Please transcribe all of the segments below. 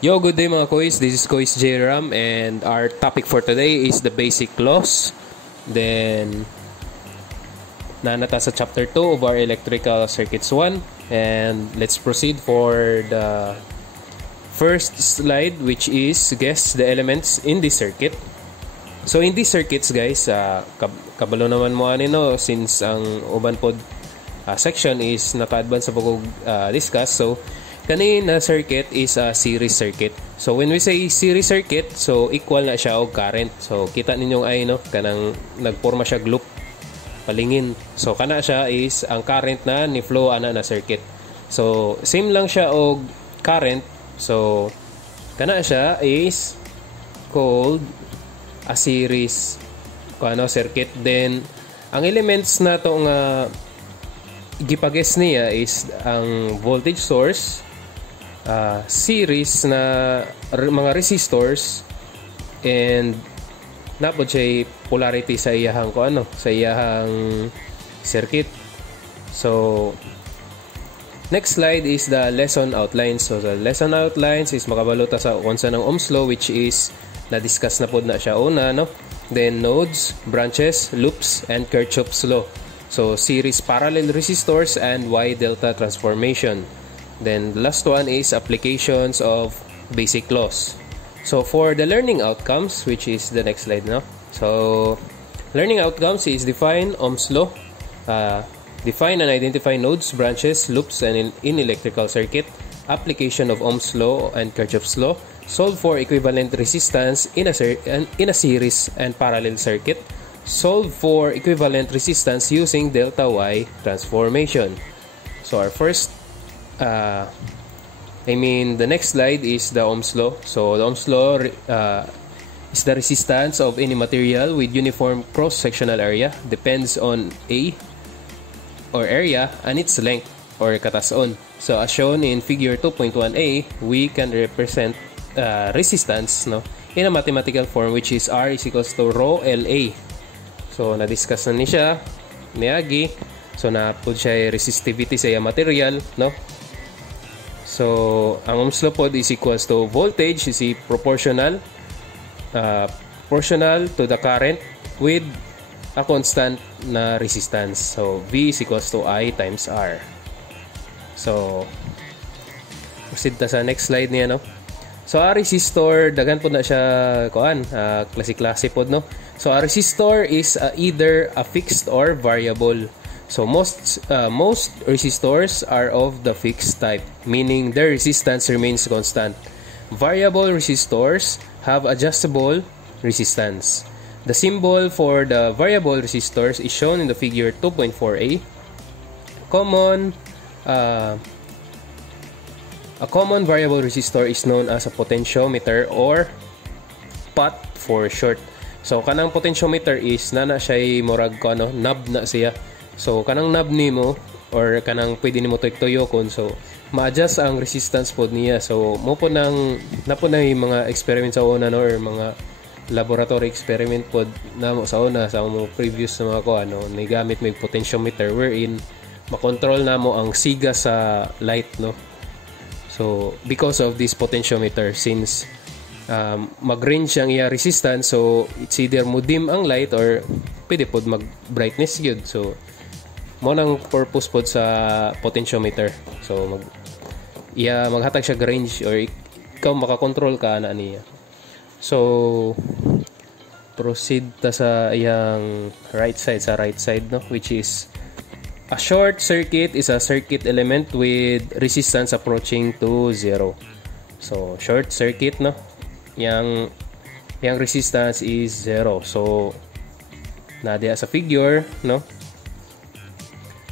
Yo, good day mga kois. This is Kois J. Ram and our topic for today is the basic laws. Then, nanata sa chapter 2 of our electrical circuits 1. And let's proceed for the first slide, which is guess the elements in this circuit. So in these circuits guys, kabalo naman mo anino since ang uban pod section is naka-advance sa pag-discuss. So kanina circuit is a series circuit. So when we say series circuit, so equal na siya og current. So kita ninyong ay no, kanang nagporma siya loop palingin. So kana siya is ang current na ni flow ana na circuit. So same lang siya og current. So kana siya is called a series circuit. Then ang elements na to nga gipages niya is ang voltage source, series na mga resistors, and napod siya polarity sa iyahang sa iyahang circuit. So next slide is the lesson outlines. So the lesson outlines is makabalota sa unsa ng Ohm's law, which is na-discuss na pod na siya una, no? Then nodes, branches, loops, and Kirchhoff's law. So series parallel resistors and Y delta transformation. Then the last one is applications of basic laws. So for the learning outcomes, which is the next slide now. So learning outcomes is define Ohm's law, define and identify nodes, branches, loops, and in electrical circuit, application of Ohm's law and Kirchhoff's law, solve for equivalent resistance in a series and parallel circuit, solve for equivalent resistance using delta Y transformation. So our first the next slide is the Ohm's law. So the Ohm's law is the resistance of any material with uniform cross-sectional area depends on A or area and its length or katason. So as shown in figure 2.1a, we can represent resistance in a mathematical form, which is R is equals to rho LA. So na-discuss na ni siya niagi. So na-put siya resistivity sa material, no? So ang Ohm's law pod is equals to voltage is proportional to the current with a constant na resistance. So V is equals to I times R. So proceed ta sa next slide niya, no? So a resistor dagan po na siya klase-klase pod, no? So a resistor is either a fixed or variable. So most resistors are of the fixed type, meaning their resistance remains constant. Variable resistors have adjustable resistance. The symbol for the variable resistors is shown in the figure 2.4a. A common variable resistor is known as a potentiometer or pot for short. So kanang potentiometer is nana siya murag knob na siya. So kanang knob nimo or kanang pwede nimo tuyok-tuyokon, so ma-adjust ang resistance pod niya. So mo po nang yung mga experiment sa una, no, or mga laboratory experiment pod namo sa una sa mo previous na mga may gamit may potentiometer wherein makontrol namo ang siga sa light, no. So because of this potentiometer, since mag-range ang iya resistance, so it's either mo dim ang light or pwede pod mag-brightness yun. So mo nang purpose pod sa potentiometer. So maghatag siya range or ikaw makakontrol ka na niya. So proceed ta sa iyang right side, no, which is a short circuit is a circuit element with resistance approaching to 0. So short circuit, no, yang resistance is 0. So nadiya sa figure, no.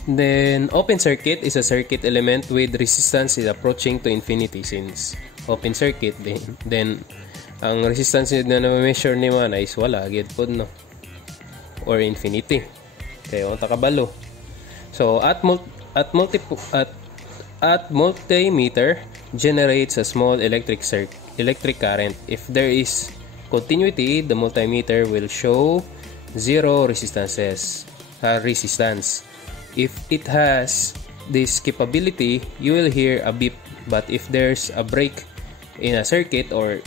Then open circuit is a circuit element with resistance is approaching to infinity. Since open circuit, then ang resistance na na-measure ni man is wala gid pod, no, or infinity. Kaya unta kabalo. So at multimeter generates a small electric current. If there is continuity, the multimeter will show zero resistance. If it has this capability, you will hear a beep, but if there's a break in a circuit or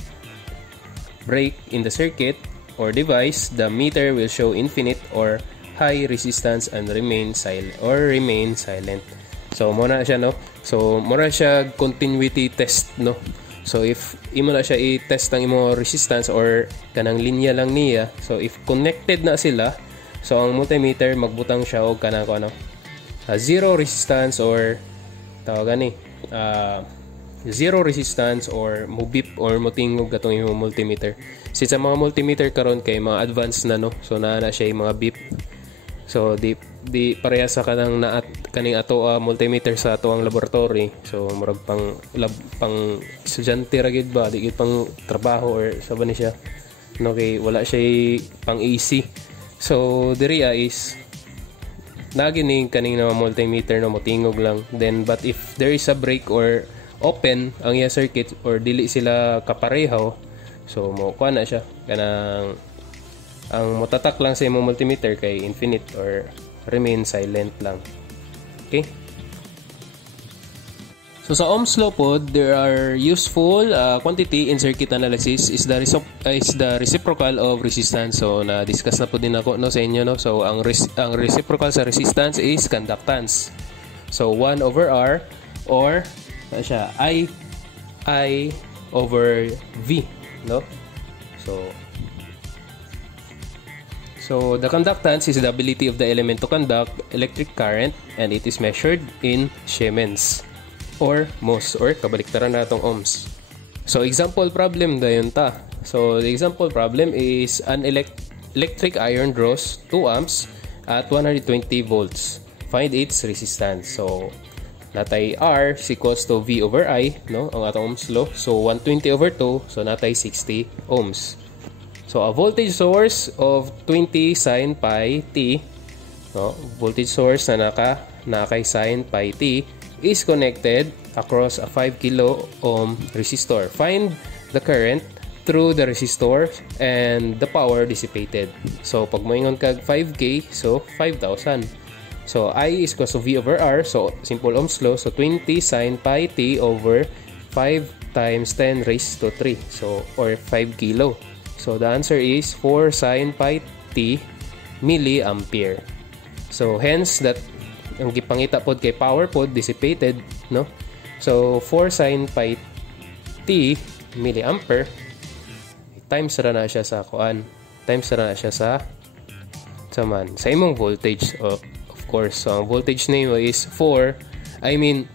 break in the circuit or device, the meter will show infinite or high resistance and remain silent. So muna siya, no? So muna siya continuity test, no? So if imo na siya i-test ng imo resistance or kanang linya lang niya, so if connected na sila, so ang multimeter magbutang siya og kanang zero resistance or tawagan ni zero resistance or mo beep or mo tingog gatong imong multimeter. Since sa mga multimeter karon kay mga advanced na, no, so naa na siya yung mga beep. So di pareha sa kanang kaning ato multimeter sa ato ang laboratory. So murag pang estudyante ra gid ba, di gid pang trabaho or sa ba ni siya, no, kay wala siya pang AC. So diri is nagining kaning na multimeter no motingog lang. Then but if there is a break or open ang iya circuit or dili sila kapareho, so mo kuha na siya kanang ang motatak lang sa imong multimeter kay infinite or remain silent lang. Okay? So sa Ohm's law pod, there are useful quantity in circuit analysis is the reciprocal of resistance. So na discuss na po din ako, no, sa inyo, no. So ang reciprocal sa resistance is conductance. So 1 over R or siya I over V, no? So the conductance is the ability of the element to conduct electric current, and it is measured in Siemens or Mohs, or kabaliktaran na itong ohms. So example problem dayon ta. So the example problem is an electric iron draws 2 amps at 120 volts. Find its resistance. So natay R is equals to V over I, no, ang atong Ohm's law. So 120 over 2, so natay 60 ohms. So a voltage source of 20 sin pi t, no, voltage source na nakay sin pi t is connected across a 5 kilo ohm resistor. Find the current through the resistor and the power dissipated. So pag moingon kag 5K, so 5,000. So I is equals to V over R, so simple Ohm's law, so 20 sin pi t over 5 times 10 raised to 3, so or 5 kilo. So the answer is 4 sin pi t milliampere. So hence that ang gipangita pod kay power pod dissipated, no? So 4 sin pi t milliampere times ra na siya sa times ra na siya sa imong voltage, of course. So ang voltage nimo is 20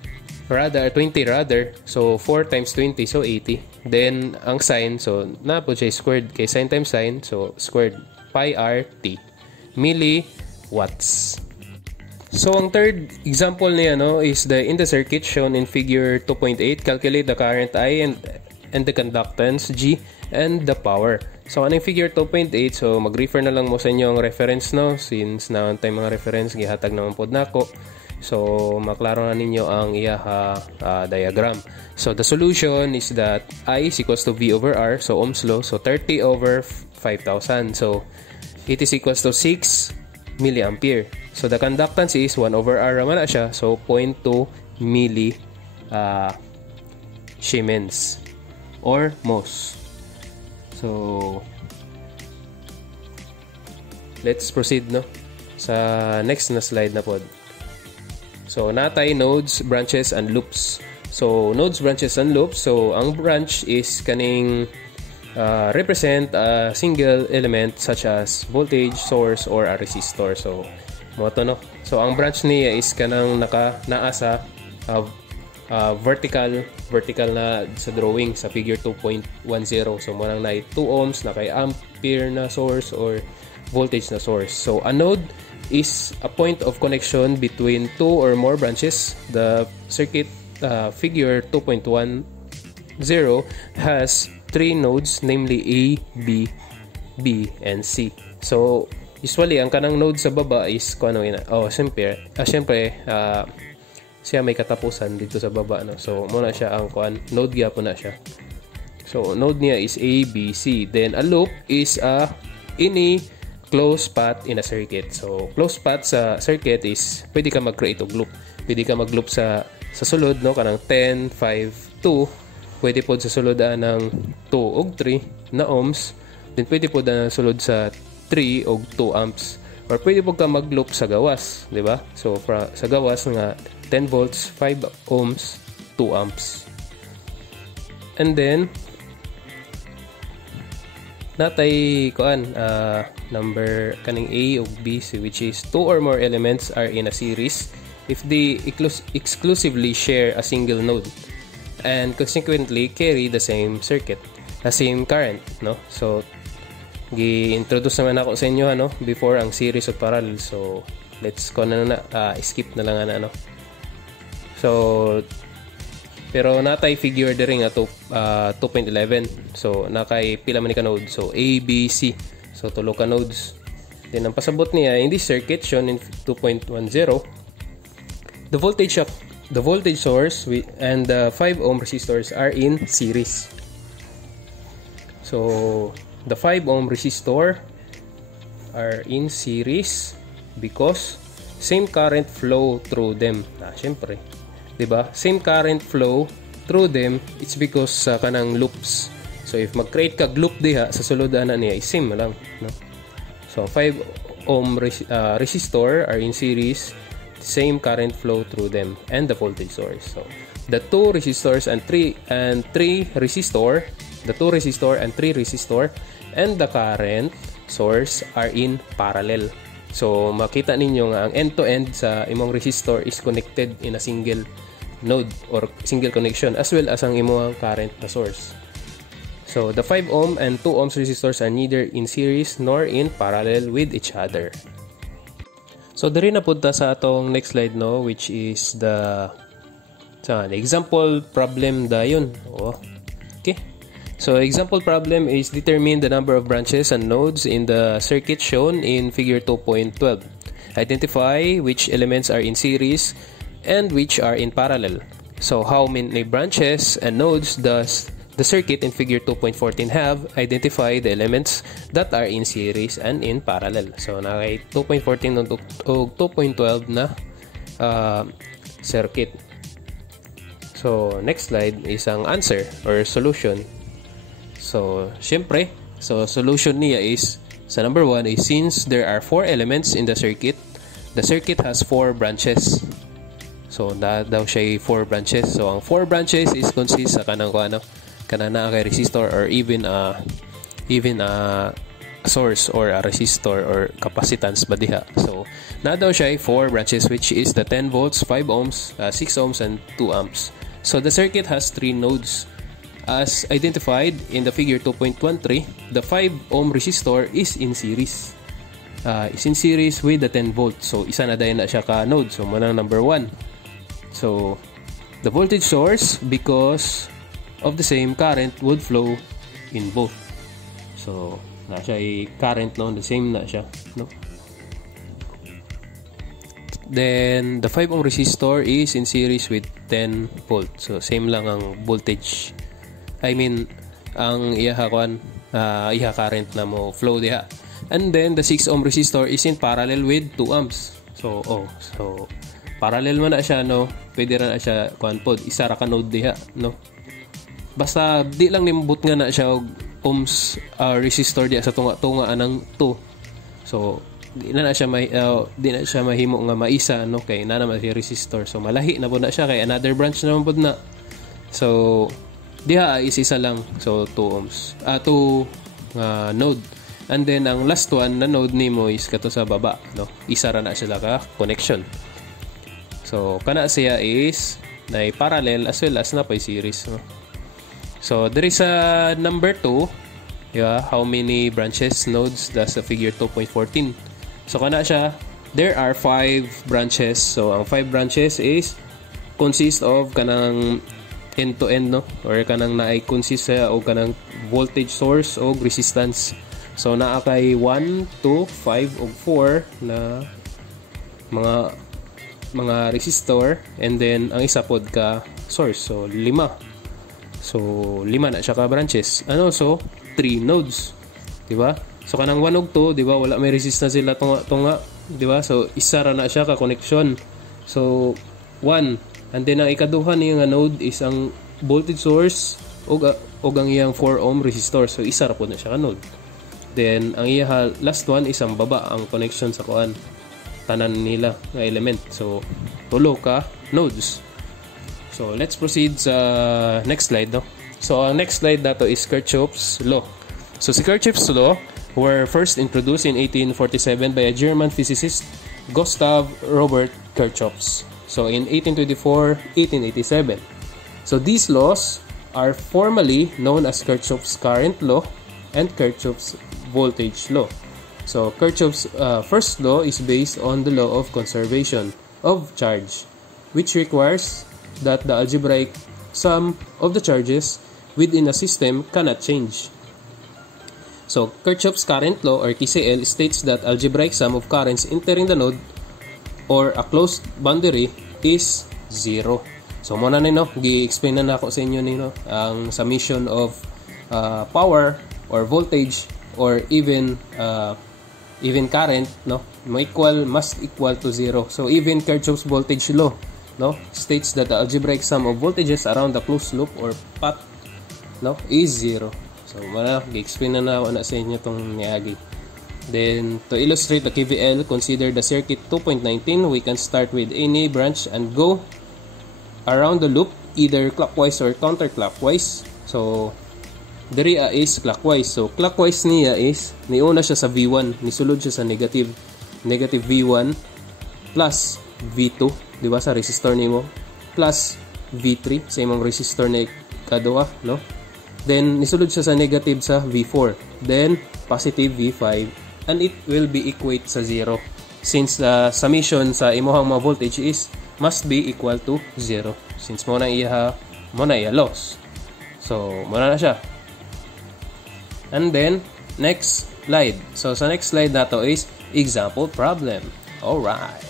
rather. So 4 times 20, so 80. Then ang sine, so na po siya squared kay sine times sine, so squared pi r t milliwatts. So ang third example niya, no, is in the circuit shown in figure 2.8. Calculate the current I and the conductance G and the power. So anong figure 2.8, so mag-refer na lang mo sa inyo ang reference, no, since naon tay mga reference gihatag naman pod nako. So maklaro na ninyo ang iyaha diagram. So the solution is that I is equals to V over R, so Ohm's law, so 30 over 5,000. So it is equals to 6 milliampere. So the conductance is 1 over R naman na siya, so 0.2 milli Siemens or Mohs. So let's proceed, no, sa next na slide na pod. So natay nodes, branches and loops. So nodes, branches and loops. So ang branch is kaning represent a single element such as voltage source or a resistor. So mo to, no. So ang branch niya is kanang naa sa vertical na sa drawing sa figure 2.10. So mo nang nay 2 ohms na kay ampere na source or voltage na source. So a node is a point of connection between 2 or more branches. The circuit figure 2.10 has 3 nodes, namely A, B, B, and C. So usually ang kanang node sa baba is syempre siya may katapusan dito sa baba, no. So muna siya ang node gyapon na siya. So node niya is A, B, C. Then a loop is any closed path in a circuit. So closed path sa circuit is pwede ka mag-create og loop. Pwede ka mag-loop sa sulod, no, kanang 10, 5, 2 pwede po sa sulod ng 2 ug 3 na ohms, then pwede po na sulod sa 3 ug 2 amps, or pwede po ka mag-loop sa gawas, di ba? So sa gawas nga 10 volts, 5 ohms, 2 amps. And then natay number kaning A ug B, which is 2 or more elements are in a series if they exclusively share a single node and consequently carry the same circuit, the same current, no? So gi-introduce naman ako sa inyo before ang series of parallel. So let's skip na lang So pero natay figure diri nga 2.11. So nakay pila man ka node. So A, B, C. So tulo ka nodes. Then ang pasabot niya in this circuit shown in 2.10, the voltage source and the 5 ohm resistors are in series. So the 5 ohm resistor are in series because same current flow through them. Syempre, diba? Same current flow through them. It's because sa kanang loops. So if mag-create ka loop diha sa suludan niya, same lang, no? So 5 ohm resistor are in series, same current flow through them, and the voltage source. So the 2 resistors and 3 resistor, the 2 resistor and 3 resistor, and the current source are in parallel. So makita ninyo nga ang end-to-end sa imong resistor is connected in a single node or single connection, as well as ang imong current na source. So the 5 ohm and 2 ohms resistors are neither in series nor in parallel with each other. So diri na punta sa atong next slide, no, which is the example problem dayon. Okay. So example problem is determine the number of branches and nodes in the circuit shown in figure 2.12. Identify which elements are in series and which are in parallel. So how many branches and nodes does the circuit in figure 2.14 have? Identify the elements that are in series and in parallel. So nakay 2.14 o 2.12 na circuit. So next slide is ang answer or solution. So syempre, so solution niya is sa number 1 is since there are 4 elements in the circuit has 4 branches. So daw siya 4 branches. So ang 4 branches is consist sa kanang na kay resistor or even a source or a resistor or capacitance ba diha. So na daw siya 4 branches, which is the 10 volts, 5 ohms, 6 ohms and 2 amps. So the circuit has 3 nodes. As identified in the figure 2.13, the 5 ohm resistor is in series. Is in series with the 10 volts. So isa na dayon na siya ka node. So muna number 1. So the voltage source, because of the same current, would flow in both. So na siya current the same na siya, no? Then the 5 ohm resistor is in series with 10 volts. So same lang ang voltage. I mean ang iya current na mo flow diha. And then the 6 ohm resistor is in parallel with 2 amps. So parallel man na siya, no? Pwede ra na siya pod isa ra ka node diha, no? Basta di lang nimubot nga na siya og ohms resistor diha sa tunga-tunga anang 2. So di na siya mahimo nga maisa, no, kay na naman si resistor. So malahi na pud na siya kay another branch naman pud na. So diha is isa lang. So 2 ohms. 2 node. And then ang last one na node nimo is kato sa baba, no? Isa ra na sila ka connection. So kana siya is na parallel as well as na pay series, no? So there is a number 2. How many branches, nodes does the figure 2.14? So kana siya, there are 5 branches. So ang 5 branches is consist of kanang end to end, no, or kanang naay consist sa o kanang voltage source o resistance. So naa kay 1, 2, 5 ug 4 na mga resistor, and then ang isa pod ka source. So 5. So 5 na siya ka branches. And also 3 nodes, di ba? So kanang 1 ug 2, di ba, wala may resistance sila tunga, di ba? So isa ra na siya ka connection. So 1. And then ang ikaduha niya nga node is ang voltage source og ang iyang 4 ohm resistor. So isa ra po na siya ka node. Then ang iya last one is ang baba, ang connection sa kuan tanan nila nga element. So tulo ka nodes. So let's proceed sa next slide, no. So ang next slide nato is Kirchhoff's law. So si Kirchhoff's law were first introduced in 1847 by a German physicist, Gustav Robert Kirchhoff. So in 1824, 1887. So these laws are formally known as Kirchhoff's current law and Kirchhoff's voltage law. So Kirchhoff's first law is based on the law of conservation of charge, which requires that the algebraic sum of the charges within a system cannot change. So Kirchhoff's current law, or KCL, states that algebraic sum of currents entering the node or a closed boundary is 0. So muna nino, gi-explain na ako sa inyo nino ang summation of power or voltage or even current, no, must equal to 0. So even Kirchhoff's voltage law, no, states that the algebraic sum of voltages around the closed loop or path, no, is 0. So muna, gi-explain na ako na sa inyo tong niagi. Then, to illustrate the KVL, consider the circuit 2.19. We can start with any branch and go around the loop, either clockwise or counterclockwise. So, diri is clockwise. So, clockwise niya is, niuna siya sa V1, nisulod siya sa negative V1 plus V2, di ba, sa resistor nimo, plus V3 sa imong resistor na kadua, no? Then, nisulod siya sa negative sa V4. Then, positive V5. And it will be equate sa 0. Since the summation sa imuhang mga voltage is must be equal to 0. Since mo na iya loss. So, muna na siya. And then, next slide. So, sa next slide na to is example problem. Alright.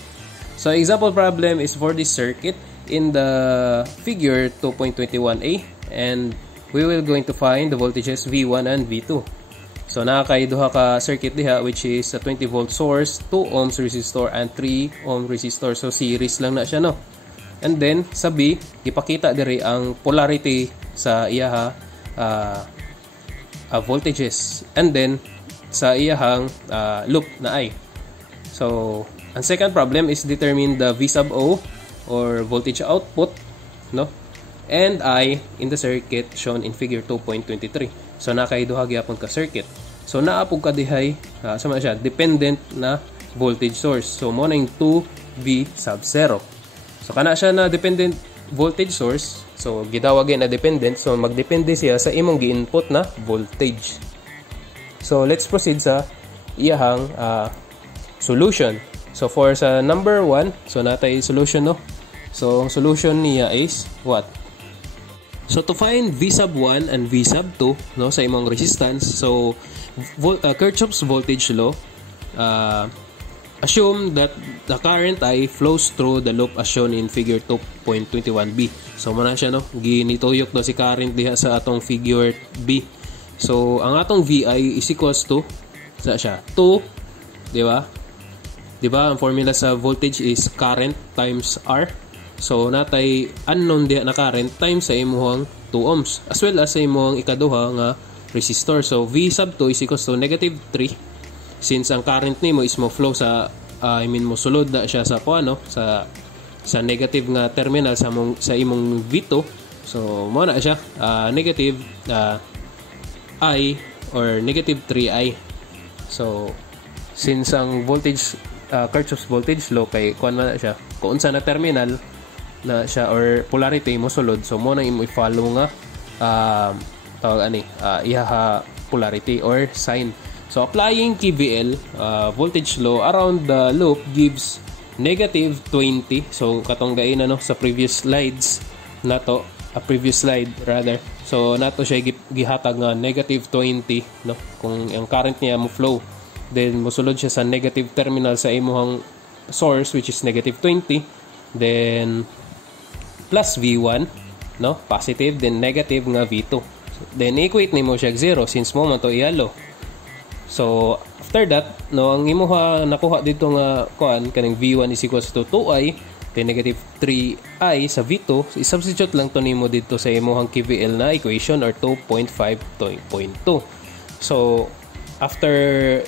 So, example problem is for this circuit in the figure 2.21a. And we will going to find the voltages V1 and V2. So, nakakaiduha ka circuit diha, which is a 20 volt source, 2 ohms resistor, and 3 ohm resistor. So, series lang na siya, no? And then, sa B, ipakita diri ang polarity sa iyaha voltages. And then, sa iyahang loop na I. So, ang second problem is determine the V sub O, or voltage output, no? And I in the circuit shown in figure 2.23. So, nakaiduha gyapon ka circuit. So, naapog ka dihay, sama siya, dependent na voltage source. So, mo na yung 2V sub 0. So, kana siya na dependent voltage source. So, gitawagin na dependent. So, magdepende siya sa imong gi-input na voltage. So, let's proceed sa iyahang solution. So, for sa number 1, so natay solution, no? So, ang solution niya is what? So, to find V sub 1 and V sub 2, no, sa imong resistance, so, Kirchhoff's voltage law, assume that the current I flows through the loop as shown in figure 2.21b. So, muna siya, no, ginituyok na si current diha sa atong figure B. So, ang atong VI is equals to, sa siya, 2, di ba? Di ba, ang formula sa voltage is current times R. So, natay unknown diha na current times sa imuhang 2 ohms as well as sa imuhang ikaduha nga resistor. So, V sub 2 is equals to negative 3 since ang current nimo is mo flow sa mo sulod na siya sa kuano sa negative nga terminal sa imong V2. So, mo na siya negative I or negative 3I. So, since ang voltage Kirchhoff's voltage law kay kuan man na siya kung unsa na terminal na siya or polarity mo sulod, so mo na imo i-follow nga tawag ani iha polarity or sign. So applying KVL voltage law around the loop gives negative 20. So katong gain no sa previous slides nato, previous slide rather. So nato siya gihatag nga negative 20, no, kung ang current niya mo flow, then mosulod siya sa negative terminal sa imuhang source which is negative 20, then plus V1, no, positive, then negative nga V2. Then equate nimo siya 0 since mo man to iyalo. So after that, no, ang imuha nakuha dito nga kuan kaning V1 is equals to 2I then negative 3i sa V2, i-substitute lang to nimo dito sa imong KVL na equation or 2.5.2. So after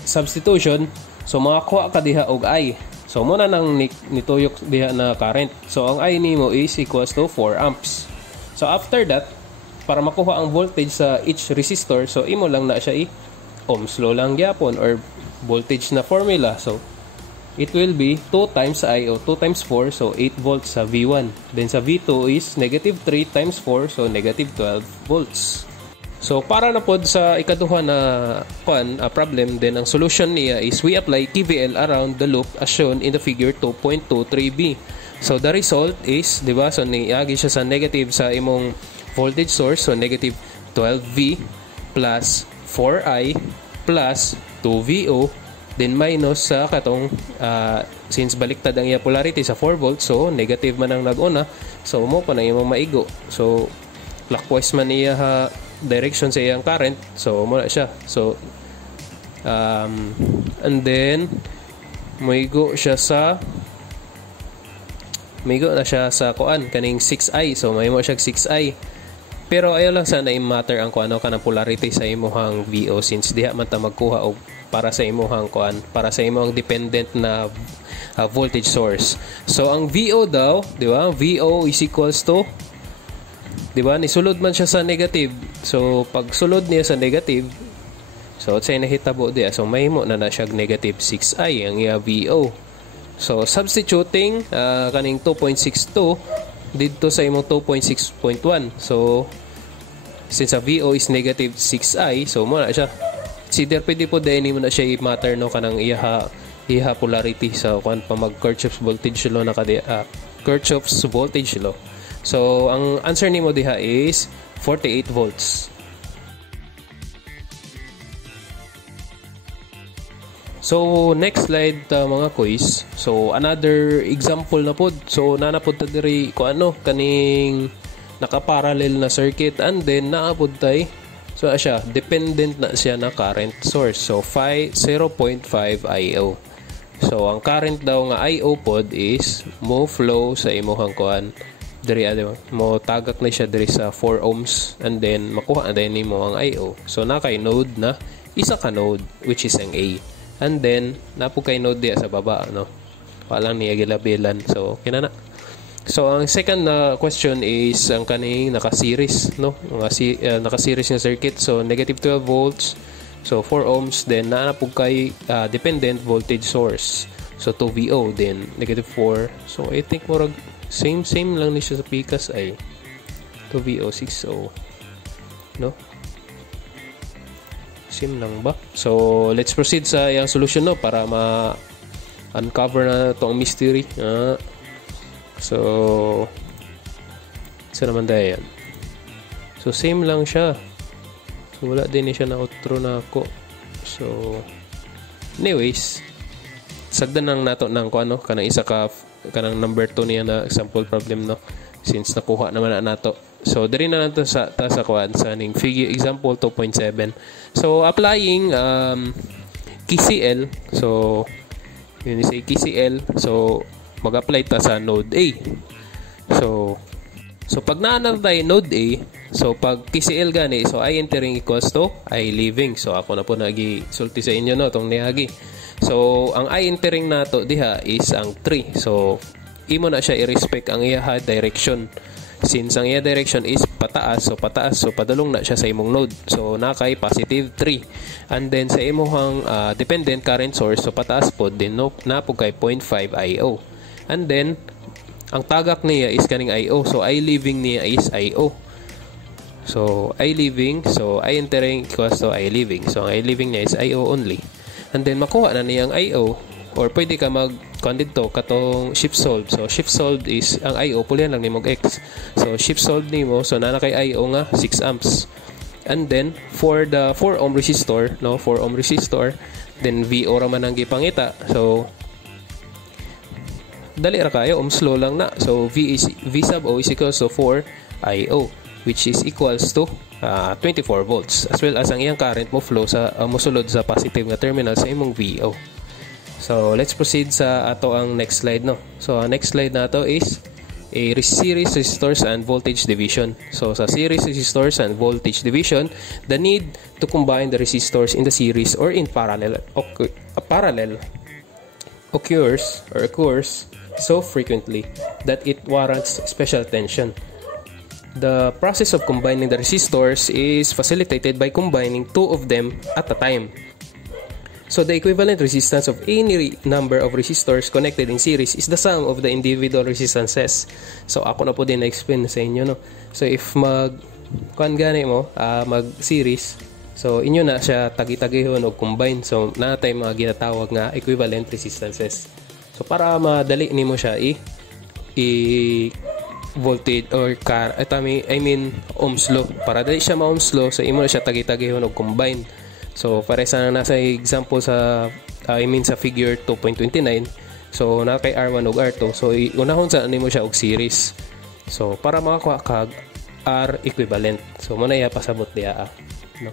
substitution, so makakuha ka diha og I. So muna nang nituyok diha na current. So ang I nimo is equals to 4 amps. So after that, para makuha ang voltage sa each resistor, so imo lang na siya ohms law lang gyapon or voltage na formula. So it will be 2 times I o 2 times 4, so 8 volts sa V1. Then sa V2 is negative 3 times 4, so negative 12 volts. So para na pod sa ikaduha na problem, then ang solution niya is we apply KVL around the loop as shown in the figure 2.23b. So the result is, di ba, so niagi siya sa negative sa imong voltage source, so negative 12V plus 4I plus 2VO, then minus sa katong since baliktad ang iya polarity sa 4 volts, so negative man ang nag-una, so mo pa na imong maigo. So clockwise man iya direction sa iyang current, so muna siya. So and then maigo na siya sa kuan kaning 6i, so may mo siya 6i. Pero ayo lang sana i-matter ang kuano kanang polarity sa imong VO, since diha man ta magkuha og para sa imong kuan, para sa imong dependent na voltage source. So ang VO daw, di ba? VO is equals to, di ba, nisulod man siya sa negative. So pag sulod niya sa negative, so say nahitabo diya, so mahimo na siya negative 6i ang iya VO. So substituting kaning 2.62 dito sa imong 2.6.1, so since a VO is negative 6i, so mo na siya consider pwede po dahil mo na siya i-matter no kanang iha polarity sa kuan pa mag Kirchhoff's voltage law na Kirchhoff's voltage law. So ang answer nimo diha is 48 volts. So next slide mga quiz. So another example na pod. So nanapod ta diri ko kaning naka-parallel na circuit, and then naapod tay, so siya dependent na siya na current source. So 0.5 IO. So ang current daw nga IO pod is mo flow sa imong kuan diri mo tagak na siya diri sa 4 ohms, and then makuha na din nimo ang IO. So na kay node na isa ka node which is ang A. And then napo kay node diya sa baba walang niya gilabelan, so kinana. So ang second question is ang kaning naka-series naka-series na circuit, so negative 12 volts, so 4 ohms, then napo kay dependent voltage source, so 2VO, then negative 4, so I think murag same lang ni siya sa pikas ay 2VO 60 same lang ba? So let's proceed sa yung solution para ma-uncover na itong mystery. So naman dahil yan. So same lang siya. So wala din siya na outro na ako. So anyways, sagdan lang nato ng kanang isa kanang number 2 niya na example problem since nakuha naman na nato. So diri na nato sa kuan sa ning figure example 2.7. So applying KCL, so yun is KCL, so mag-apply ta sa node A. So pag naanatay node A, so pag KCL gani, so I entering equals to I leaving. So ako na po nagi-sulti sa inyo tong nihagi. So ang I entering nato diha is ang 3. So imo na siya i-respect ang iya direction. Since ang iya direction is pataas, so padulong na siya sa imong node. So nakay positive 3. And then sa imong dependent current source, so pataas po din napo kay 0.5 IO. And then ang tagak niya is kaning IO. So I leaving niya is IO. So I leaving, so I entering equals to I leaving. So ang I leaving niya is IO only. And then makuha na niya ang IO, or pwede ka dito katong shift solve. So shift solve is ang IO pulihan lang nimo X. So shift solve nimo, so na kay IO nga 6 amps. And then for the 4 ohm resistor, 4 ohm resistor, then VO ra man ang gipangita. So dali ra kayo, ohms law lang na. So V sub O is equals to 4 IO, which is equals to 24 volts, as well as ang iyang current mo flow sa mosulod sa positive nga terminal sa imong VO. So let's proceed sa ato ang next slide, no. So ang next slide na to is a series resistors and voltage division. So sa series resistors and voltage division, the need to combine the resistors in the series or in parallel occurs so frequently that it warrants special attention. The process of combining the resistors is facilitated by combining two of them at a time. So the equivalent resistance of any number of resistors connected in series is the sum of the individual resistances. So ako na po din na-explain sa inyo, no. So if mag-series, so inyo na siya tagi-tagihon o combine. So natay mga ginatawag nga equivalent resistances. So para madali nimo siya voltage or ohms law. Para dali siya ma-ohms law, so imo na siya tagi-tagihon o combine. So, para sa nasa example sa figure 2.29. So, na kay R1 ug R2. So, unahon sa nimo siya og series. So, para makakuha kag R equivalent. So, muna iya pasabot diha, no.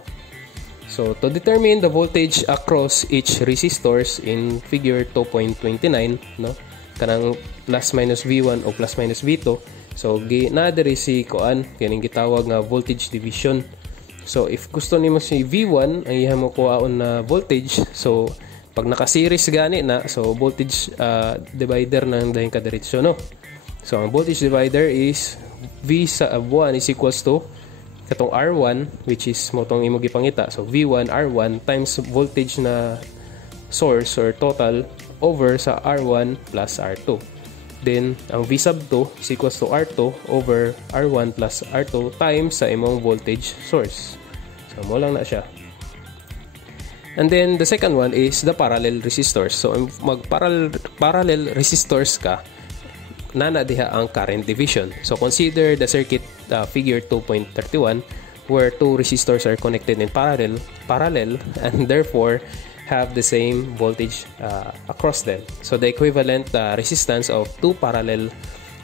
So, to determine the voltage across each resistors in figure 2.29, no, kanang plus minus V1 o plus minus V2. So, na diri si kuan kining gitawag nga voltage division. So, if gusto nimo si V1, ang iha mo kuhaon na voltage. So, pag naka-series gani na, so voltage divider nang dahil kadiretso, no? So, ang voltage divider is V sa 1 is equals to katong R1, which is motong imo gipangita. So, V1 R1 times voltage na source or total over sa R1 plus R2. Then, ang V sub 2 is equals to R2 over R1 plus R2 times sa imong voltage source. So, mo lang na siya. And then, the second one is the parallel resistors. So, mag-parallel resistors ka, nana diha ang current division. So, consider the circuit figure 2.31 where two resistors are connected in parallel and therefore have the same voltage across them. So the equivalent resistance of two parallel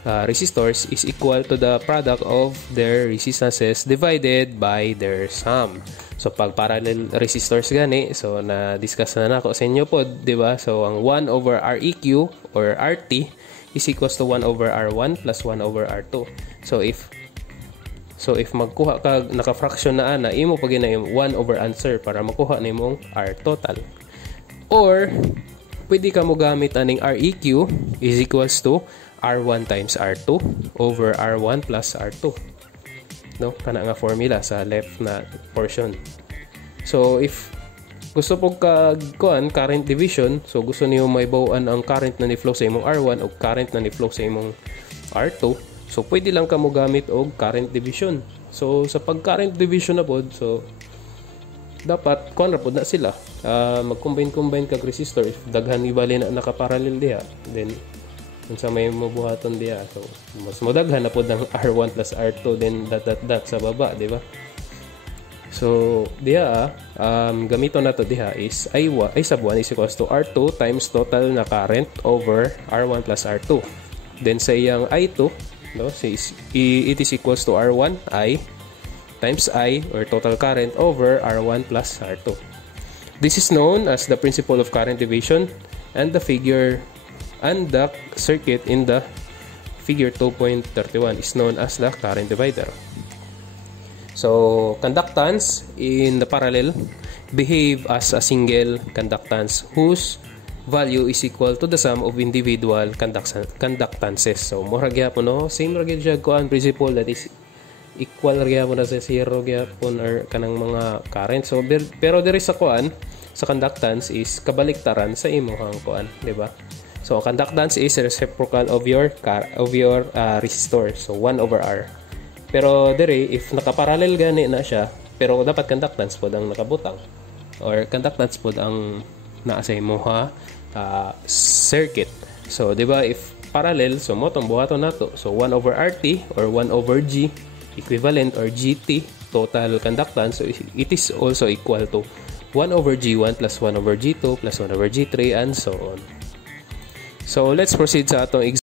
resistors is equal to the product of their resistances divided by their sum. So pag parallel resistors gani, so na-discuss na nako sa inyo po, di ba? So ang 1 over Req or RT is equals to 1 over R1 plus 1 over R2. So if magkuha ka naka-fraction na ana, imo pag na yung 1 over answer para makuha nimong R total. Or pwede ka mo gamit aning Req is equals to R1 times R2 over R1 plus R2. No, kana nga formula sa left na portion. So if gusto po current division, so gusto niyo may bawaan ang current na ni-flow sa imong R1 o current na ni-flow sa imong R2, so pwede lang ka mo gamit og current division. So sa pag-current division na pod, so dapat kuan ra pod na sila. Mag-combine kag resistor if daghan ibali na nakaparallel diha, then unsa may mabuhaton diha, so mas modaghan na pod ang R1 plus R2 then dot sa baba, di ba? So diha gamiton nato diha is I sub 1 is equals to R2 times total na current over R1 plus R2. Then sa iyang I2, no, it is equals to R1 I times I or total current over R1 plus R2. This is known as the principle of current division, and the circuit in the figure 2.31 is known as the current divider. So conductance in the parallel behave as a single conductance whose value is equal to the sum of individual conductances. So mura gyapon, no, same ra gyud siya kuan principle, that is equal ra gyapon na sa zero gyapon or kanang mga current. So pero diri sa kuan sa conductance is kabaliktaran sa imong kuan, di ba? So conductance is reciprocal of your resistor, so 1 over R. Pero diri if nakaparallel gani na siya, pero dapat conductance pod ang nakabutang or conductance pod ang naa sa imong circuit. So di ba if parallel, so mo tong buhaton nato, so 1 over RT or 1 over G equivalent or GT total conductance, so it is also equal to 1 over G1 plus 1 over G2 plus 1 over G3 and so on. So let's proceed sa atong example.